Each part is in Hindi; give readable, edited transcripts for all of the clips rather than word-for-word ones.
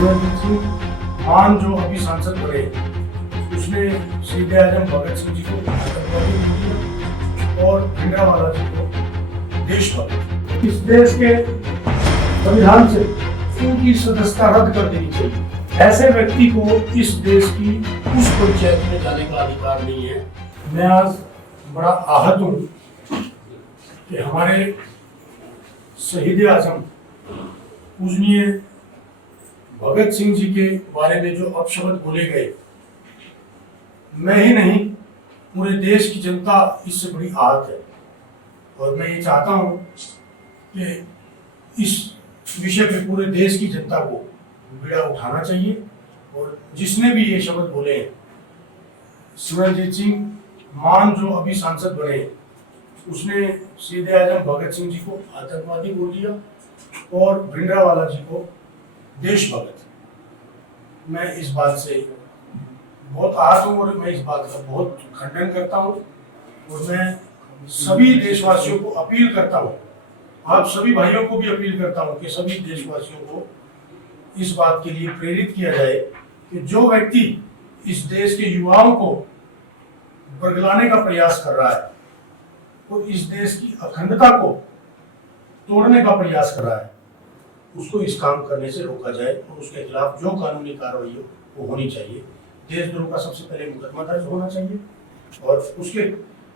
सिमरनजीत सिंह मान जो अभी सांसद बने, उसने शहीद आजम भगत सिंह जी को आतंकवादी बोला और भिंडरावाला जी को देशभक्त। इस देश के संविधान से उनकी सदस्यता रद्द कर देनी चाहिए। ऐसे व्यक्ति को इस देश की उस पंचायत में जाने का अधिकार नहीं है। मैं आज बड़ा आहत हूँ कि हमारे शहीद आजम पूजनीय भगत सिंह जी के बारे में जो अपशब्द बोले गए, मैं ही नहीं पूरे देश की जनता इससे बड़ी आहत है। और मैं ये चाहता हूँ कि इस विषय पे पूरे देश की जनता को बीड़ा उठाना चाहिए। और जिसने भी ये शब्द बोले हैं, सिमरनजीत सिंह मान जो अभी सांसद बने, उसने शहीद आजम भगत सिंह जी को आतंकवादी बोल दिया और भिंडरावाला जी को देशभक्त। मैं इस बात से बहुत आहत हूँ और मैं इस बात का बहुत खंडन करता हूँ। और मैं सभी देशवासियों को अपील करता हूँ, आप सभी भाइयों को भी अपील करता हूँ कि सभी देशवासियों को इस बात के लिए प्रेरित किया जाए कि जो व्यक्ति इस देश के युवाओं को बरगलाने का प्रयास कर रहा है और इस देश की अखंडता को तोड़ने का प्रयास कर रहा है, उसको इस काम करने से रोका जाए और उसके खिलाफ जो कानूनी कार्रवाई हो वो होनी चाहिए। देशद्रोह का सबसे पहले मुकदमा दर्ज होना चाहिए और उसके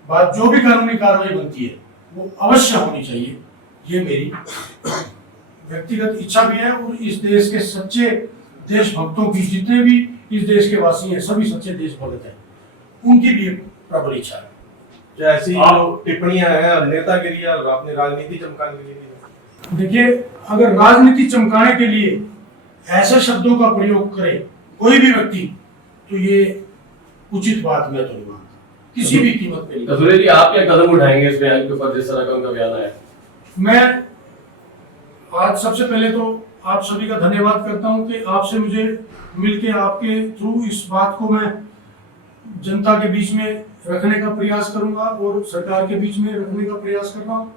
बाद जो भी कानूनी कार्रवाई बनती है वो अवश्य होनी चाहिए। ये मेरी व्यक्तिगत इच्छा भी है और इस देश के सच्चे देशभक्तों की, जितने भी इस देश के वासी हैं, सभी सच्चे देशभक्त हैं, उनकी भी प्रबल इच्छा है। ऐसी जो टिप्पणियां हैं नेतागिरी और अपनी राजनीति चमकाने के लिए, देखिए, अगर राजनीति चमकाने के लिए ऐसे शब्दों का प्रयोग करे कोई भी व्यक्ति, तो ये उचित बात मैं तो नहीं मानता किसी भी कीमत पे नहीं। सुरेश जी, आप क्या कदम उठाएंगे इस बयान के ऊपर, जिस तरह का उनका बयान है? मैं आज सबसे पहले तो आप सभी का धन्यवाद करता हूं कि आपसे मुझे मिलके आपके थ्रू इस बात को मैं जनता के बीच में रखने का प्रयास करूंगा और सरकार के बीच में रखने का प्रयास कर रहा हूं।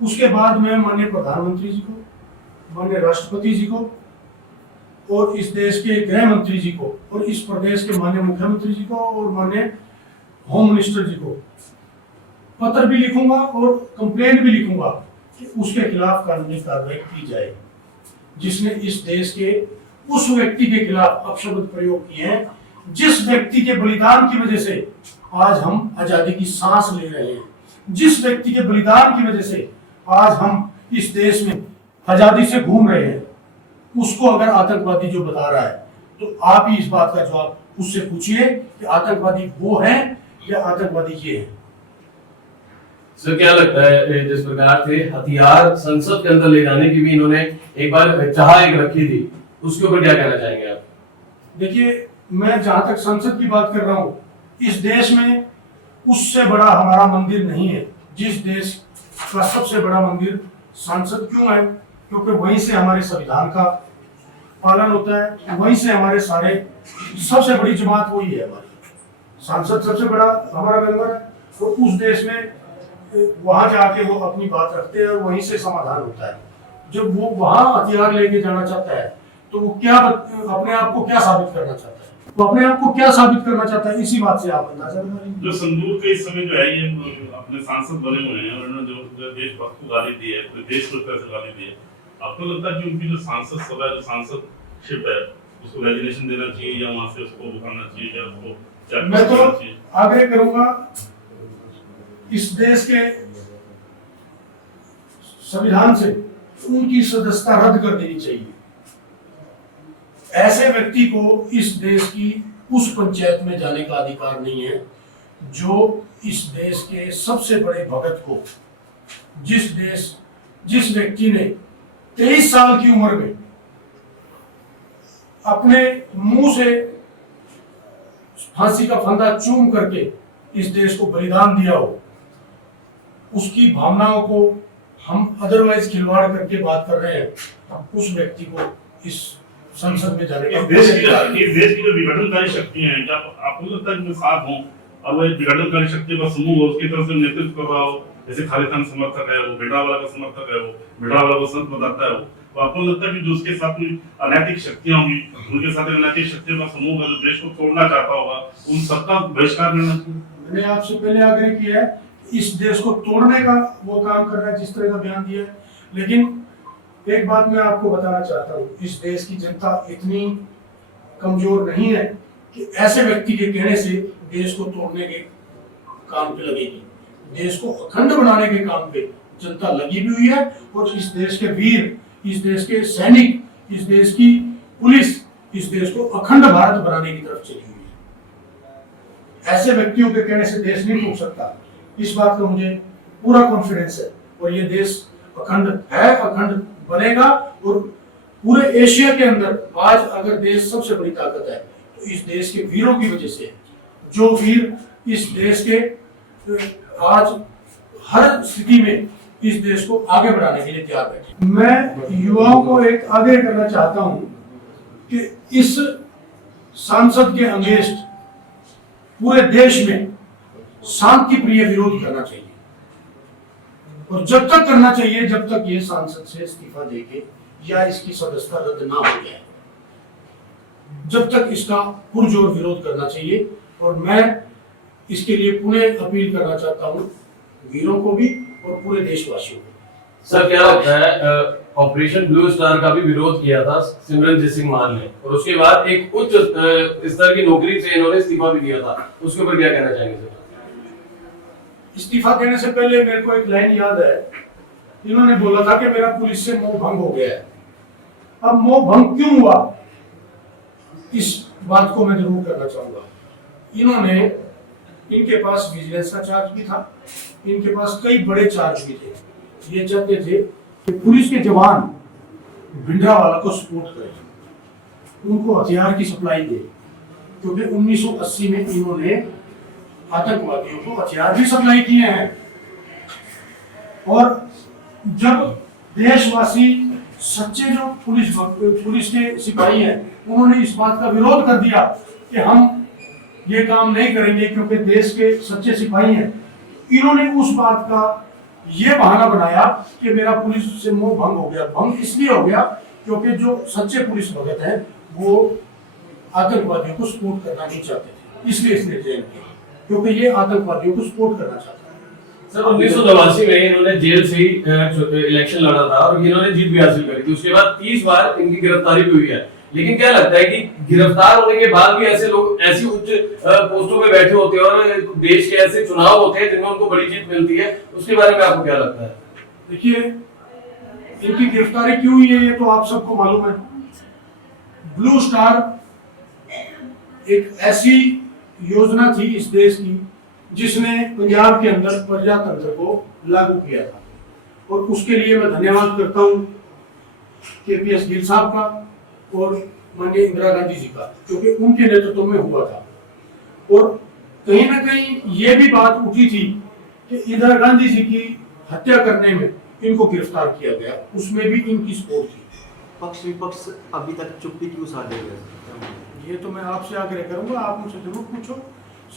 उसके बाद मैं माननीय प्रधानमंत्री जी को, माननीय राष्ट्रपति जी को और इस देश के गृह मंत्री जी को और इस प्रदेश के माननीय मुख्यमंत्री जी को और माननीय होम मिनिस्टर जी को पत्र भी लिखूंगा और कंप्लेंट भी लिखूंगा कि उसके खिलाफ कानूनी कार्रवाई की जाए जिसने इस देश के उस व्यक्ति के खिलाफ अपशब्द प्रयोग किए हैं, जिस व्यक्ति के बलिदान की वजह से आज हम आजादी की सांस ले रहे हैं, जिस व्यक्ति के बलिदान की वजह से आज हम इस देश में आजादी से घूम रहे हैं, उसको अगर आतंकवादी जो बता रहा है, तो आप ही इस बात का जवाब उससे पूछिए कि आतंकवादी वो है या आतंकवादी ये है। सर, क्या लगता है जिस प्रकार से हथियार संसद के अंदर ले जाने की भी इन्होंने एक बार चाह एक रखी थी, उसके ऊपर क्या कहना चाहेंगे आप? देखिए, मैं जहां तक संसद की बात कर रहा हूं, इस देश में उससे बड़ा हमारा मंदिर नहीं है। जिस देश का सबसे बड़ा मंदिर संसद क्यों है? क्योंकि वहीं से हमारे संविधान का पालन होता है, वहीं से हमारे सारे सबसे बड़ी जमात वही है हमारी। संसद सबसे बड़ा हमारा मेंबर है और उस देश में वहां जाके वो अपनी बात रखते हैं और वहीं से समाधान होता है। जब वो वहां हथियार लेके जाना चाहता है तो वो क्या अपने आप को क्या साबित करना चाहता है? वो अपने आप को क्या साबित करना चाहता है? इसी बात से आप अंदाजा लगा लीजिए। जो संदूर के इस समय जो है ये अपने सांसद बने हुए हैं और उन्होंने जो देशभक्त को गाली दी है, पूरे देश को तरह से गाली दी है, आपको लगता है कि उनकी जो सांसद सभा, जो सांसदशिप है, उसको रेजिग्नेशन देना चाहिए या वहां से उसको उठाना चाहिए या उसको? मैं तो आग्रह करूंगा, इस देश के संविधान से उनकी सदस्यता रद्द कर देनी चाहिए। ऐसे व्यक्ति को इस देश की उस पंचायत में जाने का अधिकार नहीं है जो इस देश के सबसे बड़े भगत को, जिस व्यक्ति ने 23 साल की उम्र में अपने मुंह से फांसी का फंदा चूम करके इस देश को बलिदान दिया हो, उसकी भावनाओं को हम अदरवाइज खिलवाड़ करके बात कर रहे हैं, उस व्यक्ति को इस संसद में जाने का। इस देश की जो विघटनकारी शक्तियां हैं, क्या आपको लगता है कि साथ हों और वो विघटनकारी शक्तियों का समूह हो, उसकी तरफ से नेतृत्व कर रहा हो, जैसे खालिस्तान समर्थक है वो, भिंडरावाला का समर्थक है वो, भिंडरावाला को संत बताता है वो, तो आपको लगता है कि जो उसके साथ कोई अनैतिक शक्तियां होंगी, उनके साथ एक अनैतिक शक्तियों का समूह है जो देश को तोड़ना चाहता होगा, उन सबका बहिष्कार करना चाहिए। मैंने आपसे पहले आग्रह किया है, इस देश को तोड़ने का वो काम कर रहा है जिस तरह का बयान दिया है। लेकिन एक बात मैं आपको बताना चाहता हूँ, इस देश की जनता इतनी कमजोर नहीं है कि ऐसे व्यक्ति के कहने से देश को तोड़ने के काम पे लगेगी। देश को अखंड बनाने के काम पे जनता लगी भी हुई है, और इस देश के वीर, इस देश के सैनिक, इस देश की पुलिस इस देश को अखंड भारत बनाने की तरफ चली हुई है। ऐसे व्यक्तियों के कहने से देश नहीं टूट सकता, इस बात का मुझे पूरा कॉन्फिडेंस है। और ये देश अखंड है, अखंड बनेगा। और पूरे एशिया के अंदर आज अगर देश सबसे बड़ी ताकत है तो इस देश के वीरों की वजह से है, जो वीर इस देश के आज हर स्थिति में इस देश को आगे बढ़ाने के लिए तैयार बैठे। मैं युवाओं को एक आग्रह करना चाहता हूं कि इस सांसद के अगेंस्ट पूरे देश में शांति प्रिय विरोध करना चाहिए, और जब तक करना चाहिए जब तक ये सांसद से इस्तीफा देके या इसकी सदस्यता रद्द ना हो जाए, जब तक इसका पुरजोर विरोध करना चाहिए। और मैं इसके लिए पुनः अपील करना चाहता हूं वीरों को भी और पूरे देशवासियों को। सर क्या लगता है ऑपरेशन ब्लू स्टार का भी विरोध किया था सिमरनजीत सिंह मान ने, और उसके बाद एक उच्च स्तर की नौकरी से इन्होंने इस्तीफा भी दिया था, उसके ऊपर क्या कहना चाहेंगे सर? इस्तीफा देने से पहले मेरे को एक लाइन याद है, इन्होंने बोला था कि मेरा पुलिस से मोह भंग हो गया है। अब मोह भंग क्यों हुआ, इस बात को मैं जरूर करना चाहूंगा। इन्होंने, इनके पास विजिलेंस का चार्ज भी था, इनके पास कई बड़े चार्ज भी थे। ये चाहते थे कि पुलिस के जवान भिंडरावाला को सपोर्ट करें, उनको हथियार की सप्लाई दे, क्योंकि 1980 में इन्होंने आतंकवादियों को हथियार भी सप्लाई किए हैं। और जब देशवासी सच्चे जो पुलिस के सिपाही हैं, उन्होंने इस बात का विरोध कर दिया कि हम ये काम नहीं करेंगे क्योंकि देश के सच्चे सिपाही हैं, इन्होंने उस बात का ये बहाना बनाया कि मेरा पुलिस से मोह भंग हो गया। भंग इसलिए हो गया क्योंकि जो सच्चे पुलिस भगत हैं वो आतंकवादियों को सपोर्ट करना नहीं चाहते थे, इसलिए इसने रिजाइन किया, क्योंकि ये आतंकवादियों को सपोर्ट करना चाहता है। सर 1989 में इन्होंने जेल से ही इलेक्शन लड़ा था और इन्होंने जीत भी हासिल करी थी। उसके बाद 30 बार इनकी गिरफ्तारी भी हुई है। लेकिन क्या लगता है कि गिरफ्तार होने के बाद भी ऐसे लोग ऐसी उच्च पोस्टों पे बैठे होते हैं और देश के ऐसे चुनाव होते हैं जिनमें उनको बड़ी जीत मिलती है, उसके बारे में आपको क्या लगता है? देखिए, इनकी गिरफ्तारी क्यों हुई है ये तो आप सबको मालूम है। ब्लू स्टार एक ऐसी योजना थी इस देश की जिसने पंजाब के अंदर प्रजातंत्र को लागू किया था, और उसके लिए मैं धन्यवाद करता हूं KPS गिल साहब का और माननीय इंदिरा गांधी जी का, क्योंकि उनके नेतृत्व में हुआ था। और कहीं ना कहीं ये भी बात उठी थी कि इंदिरा गांधी जी की हत्या करने में इनको गिरफ्तार किया गया, उसमें भी इनकी सपोर्ट थी। पक्ष विपक्ष अभी तक चुप्पी क्यों साधे हुए? ये तो मैं आपसे आग्रह करूंगा, आप मुझसे जरूर पूछो।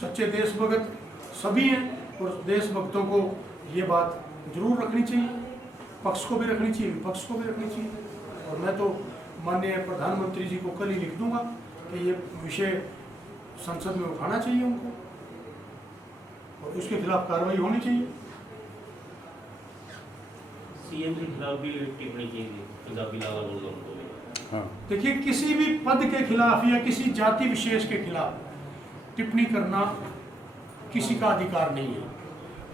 सच्चे देशभक्त सभी हैं और देशभक्तों को ये बात जरूर रखनी चाहिए, पक्ष को भी रखनी चाहिए, विपक्ष को भी रखनी चाहिए। और मैं तो माननीय प्रधानमंत्री जी को कल ही लिख दूंगा कि ये विषय संसद में उठाना चाहिए उनको, और उसके खिलाफ कार्रवाई होनी चाहिए। सीएम के खिलाफ भी टिप्पणी की गई, पंजाबी लाला बोल रहा हूं। देखिए, किसी भी पद के खिलाफ या किसी जाति विशेष के खिलाफ टिप्पणी करना किसी का अधिकार नहीं है।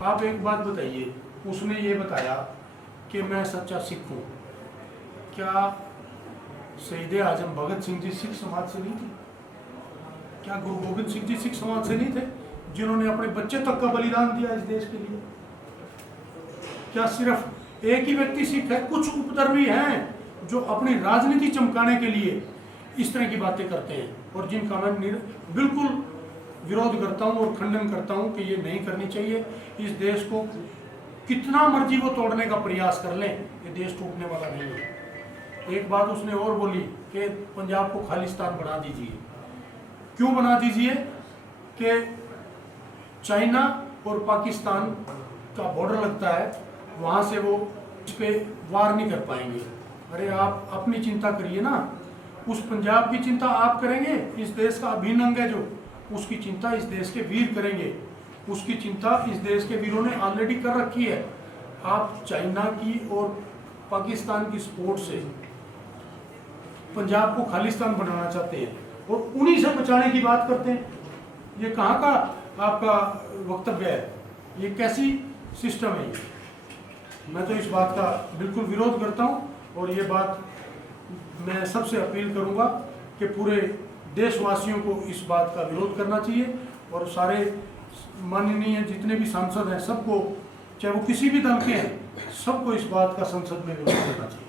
आप एक बात बताइए, उसने ये बताया कि मैं सच्चा सिख हूँ, क्या शहीद आजम भगत सिंह जी सिख समाज से नहीं थे? क्या गुरु गोविंद सिंह जी सिख समाज से नहीं थे, जिन्होंने अपने बच्चे तक का बलिदान दिया इस देश के लिए? क्या सिर्फ एक ही व्यक्ति सिख है? कुछ उपद्रवी हैं जो अपनी राजनीति चमकाने के लिए इस तरह की बातें करते हैं, और जिनका मैं बिल्कुल विरोध करता हूं और खंडन करता हूं कि ये नहीं करनी चाहिए। इस देश को कितना मर्जी वो तोड़ने का प्रयास कर लें, ये देश टूटने वाला नहीं है। एक बात उसने और बोली कि पंजाब को खालिस्तान बना दीजिए। क्यों बना दीजिए? कि चाइना और पाकिस्तान का बॉर्डर लगता है, वहाँ से वो इस पर वार नहीं कर पाएंगे। अरे आप अपनी चिंता करिए ना, उस पंजाब की चिंता आप करेंगे, इस देश का अभिन्न अंग है जो, उसकी चिंता इस देश के वीर करेंगे, उसकी चिंता इस देश के वीरों ने ऑलरेडी कर रखी है। आप चाइना की और पाकिस्तान की सपोर्ट से पंजाब को खालिस्तान बनाना चाहते हैं और उन्हीं से बचाने की बात करते हैं। ये कहाँ का आपका वक्तव्य है? ये कैसी सिस्टम है ये? मैं तो इस बात का बिल्कुल विरोध करता हूँ और ये बात मैं सबसे अपील करूँगा कि पूरे देशवासियों को इस बात का विरोध करना चाहिए और सारे माननीय जितने भी सांसद हैं सबको, चाहे वो किसी भी दल के हैं, सबको इस बात का संसद में विरोध करना चाहिए।